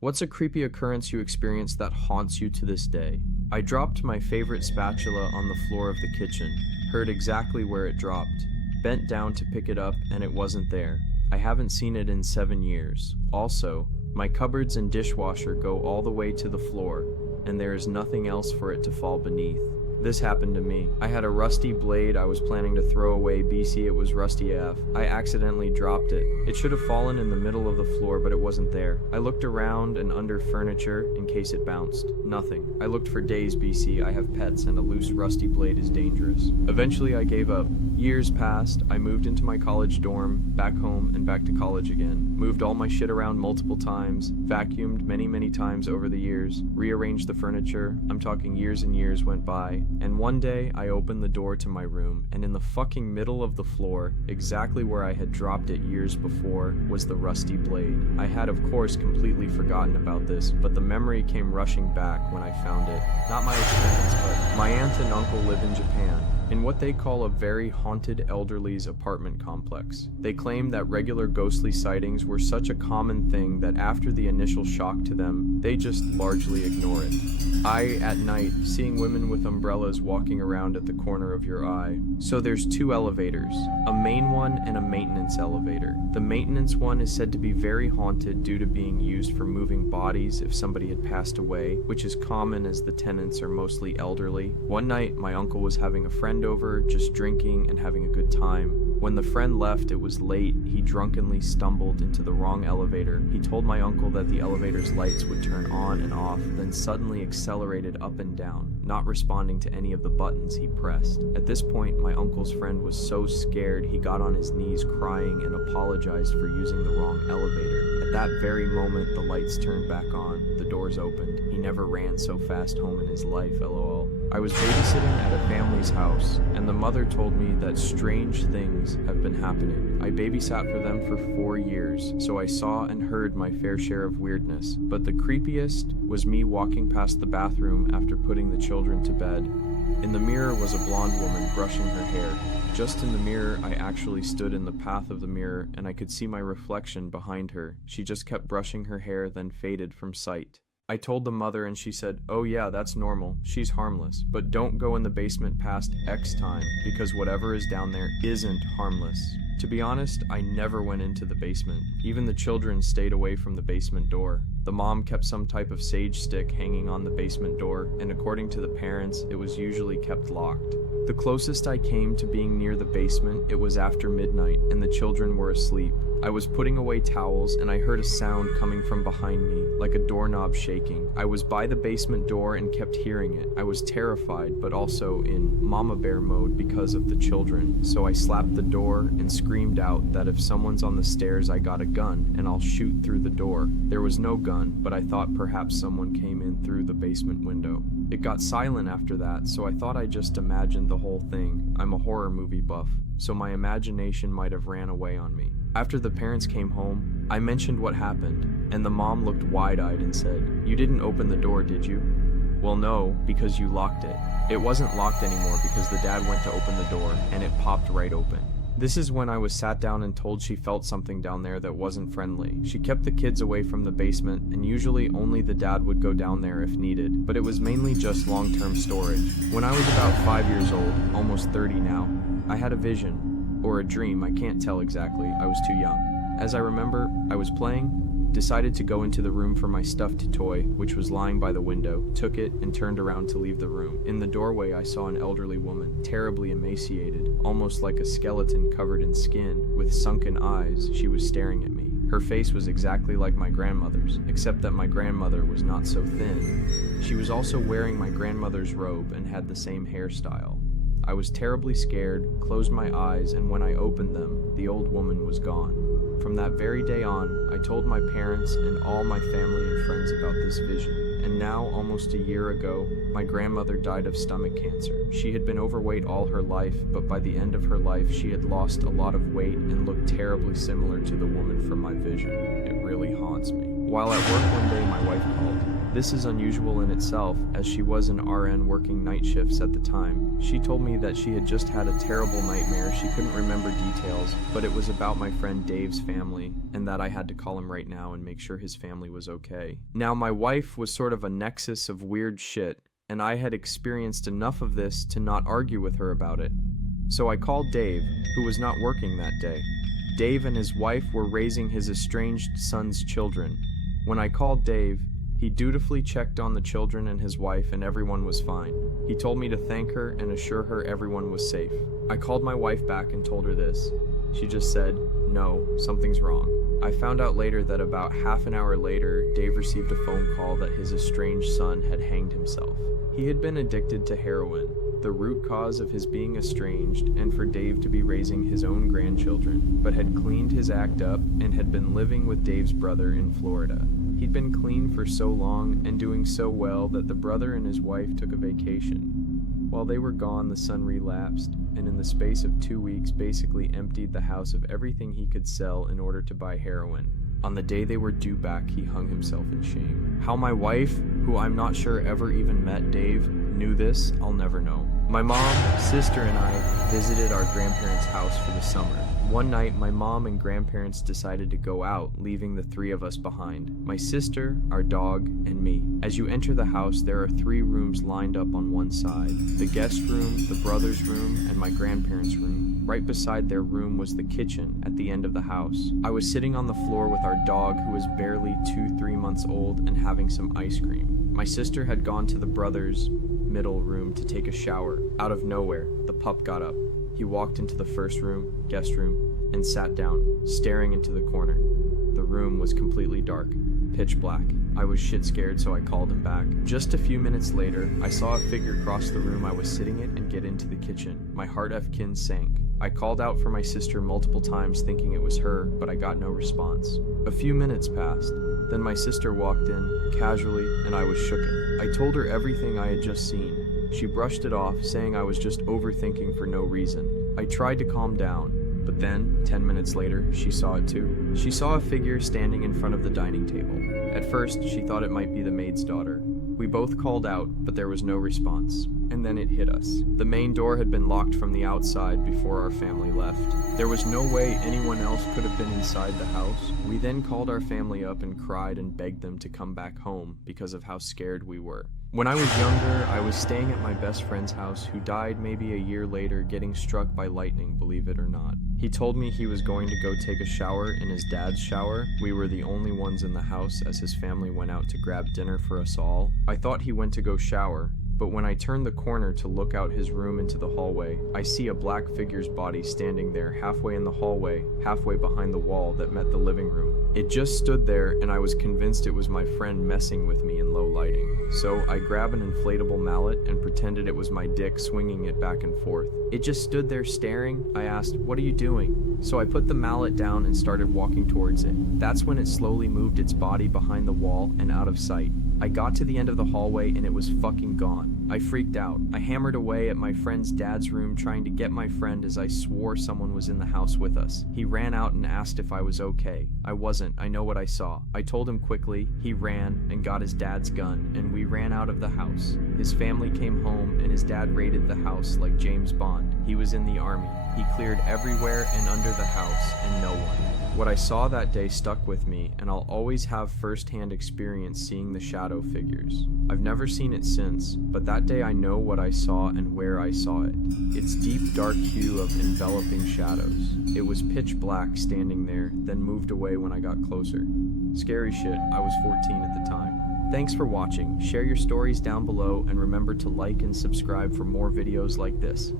What's a creepy occurrence you experienced that haunts you to this day? I dropped my favorite spatula on the floor of the kitchen, heard exactly where it dropped, bent down to pick it up, and it wasn't there. I haven't seen it in 7 years. Also, my cupboards and dishwasher go all the way to the floor, and there is nothing else for it to fall beneath. This happened to me. I had a rusty blade I was planning to throw away. BC, it was rusty AF. I accidentally dropped it. It should have fallen in the middle of the floor, but it wasn't there. I looked around and under furniture in case it bounced. Nothing. I looked for days. BC, I have pets and a loose rusty blade is dangerous. Eventually I gave up. Years passed. I moved into my college dorm, back home and back to college again. Moved all my shit around multiple times, vacuumed many times over the years, rearranged the furniture. I'm talking years and years went by. And one day, I opened the door to my room, and in the fucking middle of the floor, exactly where I had dropped it years before, was the rusty blade. I had, of course, completely forgotten about this, but the memory came rushing back when I found it. Not my experience, but my aunt and uncle live in Japan, in what they call a very haunted elderly's apartment complex. They claim that regular ghostly sightings were such a common thing that after the initial shock to them, they just largely ignore it. At night, seeing women with umbrellas walking around at the corner of your eye. So there's 2 elevators, a main one and a maintenance elevator. The maintenance one is said to be very haunted due to being used for moving bodies if somebody had passed away, which is common as the tenants are mostly elderly. One night, my uncle was having a friend over, just drinking and having a good time. When the friend left, it was late. He drunkenly stumbled into the wrong elevator. He told my uncle that the elevator's lights would turn on and off, then suddenly accelerated up and down, not responding to any of the buttons he pressed. At this point, my uncle's friend was so scared he got on his knees crying and apologized for using the wrong elevator. At that very moment, the lights turned back on, the doors opened. He never ran so fast home in his life, lol. I was babysitting at a family's house, and the mother told me that strange things have been happening. I babysat for them for 4 years, so I saw and heard my fair share of weirdness, but the creepiest was me walking past the bathroom after putting the children to bed. In the mirror was a blonde woman brushing her hair. Just in the mirror, I actually stood in the path of the mirror, and I could see my reflection behind her. She just kept brushing her hair, then faded from sight. I told the mother and she said, "Oh yeah, that's normal. She's harmless. But don't go in the basement past X time, because whatever is down there isn't harmless." To be honest, I never went into the basement. Even the children stayed away from the basement door. The mom kept some type of sage stick hanging on the basement door, and according to the parents, it was usually kept locked. The closest I came to being near the basement, it was after midnight, and the children were asleep. I was putting away towels, and I heard a sound coming from behind me, like a doorknob shaking. I was by the basement door and kept hearing it. I was terrified, but also in mama bear mode because of the children, so I slapped the door and screamed out that if someone's on the stairs, I got a gun, and I'll shoot through the door. There was no gun, but I thought perhaps someone came in through the basement window. It got silent after that, so I thought I just imagined the whole thing. I'm a horror movie buff, so my imagination might have ran away on me. After the parents came home, I mentioned what happened, and the mom looked wide-eyed and said, "You didn't open the door, did you?" "Well, no, because you locked it." It wasn't locked anymore because the dad went to open the door, and it popped right open. This is when I was sat down and told she felt something down there that wasn't friendly. She kept the kids away from the basement, and usually only the dad would go down there if needed, but it was mainly just long-term storage. When I was about 5 years old, almost 30 now, I had a vision. Or a dream, I can't tell exactly, I was too young. As I remember, I was playing, decided to go into the room for my stuffed toy, which was lying by the window, took it, and turned around to leave the room. In the doorway, I saw an elderly woman, terribly emaciated, almost like a skeleton covered in skin, with sunken eyes. She was staring at me. Her face was exactly like my grandmother's, except that my grandmother was not so thin. She was also wearing my grandmother's robe and had the same hairstyle. I was terribly scared, closed my eyes, and when I opened them, the old woman was gone. From that very day on, I told my parents and all my family and friends about this vision. And now, almost a year ago, my grandmother died of stomach cancer. She had been overweight all her life, but by the end of her life, she had lost a lot of weight and looked terribly similar to the woman from my vision. It really haunts me. While at work one day, my wife called. This is unusual in itself, as she was an RN working night shifts at the time. She told me that she had just had a terrible nightmare. She couldn't remember details, but it was about my friend Dave's family, and that I had to call him right now and make sure his family was okay. Now, my wife was sort of a nexus of weird shit, and I had experienced enough of this to not argue with her about it. So I called Dave, who was not working that day. Dave and his wife were raising his estranged son's children. When I called Dave, he dutifully checked on the children and his wife, and everyone was fine. He told me to thank her and assure her everyone was safe. I called my wife back and told her this. She just said, "No, something's wrong." I found out later that about half an hour later, Dave received a phone call that his estranged son had hanged himself. He had been addicted to heroin, the root cause of his being estranged and for Dave to be raising his own grandchildren, but had cleaned his act up and had been living with Dave's brother in Florida. He'd been clean for so long and doing so well that the brother and his wife took a vacation. While they were gone, the son relapsed, and in the space of 2 weeks basically emptied the house of everything he could sell in order to buy heroin. On the day they were due back, he hung himself in shame. How my wife, who I'm not sure ever even met Dave, knew this, I'll never know. My mom, sister, and I visited our grandparents' house for the summer. One night, my mom and grandparents decided to go out, leaving the three of us behind. My sister, our dog, and me. As you enter the house, there are 3 rooms lined up on one side. The guest room, the brother's room, and my grandparents' room. Right beside their room was the kitchen at the end of the house. I was sitting on the floor with our dog, who was barely 2-3 months old, and having some ice cream. My sister had gone to the brother's middle room to take a shower. Out of nowhere, the pup got up. He walked into the first room, guest room, and sat down, staring into the corner. The room was completely dark, pitch black. I was shit scared, so I called him back. Just a few minutes later, I saw a figure cross the room I was sitting in and get into the kitchen. My heart effkin sank. I called out for my sister multiple times thinking it was her, but I got no response. A few minutes passed. Then my sister walked in, casually, and I was shooketh. I told her everything I had just seen. She brushed it off, saying I was just overthinking for no reason. I tried to calm down, but then, 10 minutes later, she saw it too. She saw a figure standing in front of the dining table. At first, she thought it might be the maid's daughter. We both called out, but there was no response. And then it hit us. The main door had been locked from the outside before our family left. There was no way anyone else could have been inside the house. We then called our family up and cried and begged them to come back home because of how scared we were. When I was younger, I was staying at my best friend's house, who died maybe a year later getting struck by lightning, believe it or not. He told me he was going to go take a shower in his dad's shower. We were the only ones in the house as his family went out to grab dinner for us all. I thought he went to go shower, but when I turned the corner to look out his room into the hallway, I see a black figure's body standing there halfway in the hallway, halfway behind the wall that met the living room. It just stood there, and I was convinced it was my friend messing with me in low lighting. So I grabbed an inflatable mallet and pretended it was my dick, swinging it back and forth. It just stood there staring. I asked, "What are you doing?" So I put the mallet down and started walking towards it. That's when it slowly moved its body behind the wall and out of sight. I got to the end of the hallway and it was fucking gone. I freaked out. I hammered away at my friend's dad's room trying to get my friend, as I swore someone was in the house with us. He ran out and asked if I was okay. I wasn't. I know what I saw. I told him quickly. He ran and got his dad's gun, and we ran out of the house. His family came home and his dad raided the house like James Bond. He was in the army. He cleared everywhere and under the house, and no one. What I saw that day stuck with me, and I'll always have first-hand experience seeing the shadow figures. I've never seen it since, but that day I know what I saw and where I saw it. Its deep dark hue of enveloping shadows. It was pitch black standing there, then moved away when I got closer. Scary shit. I was 14 at the time. Thanks for watching. Share your stories down below, and remember to like and subscribe for more videos like this.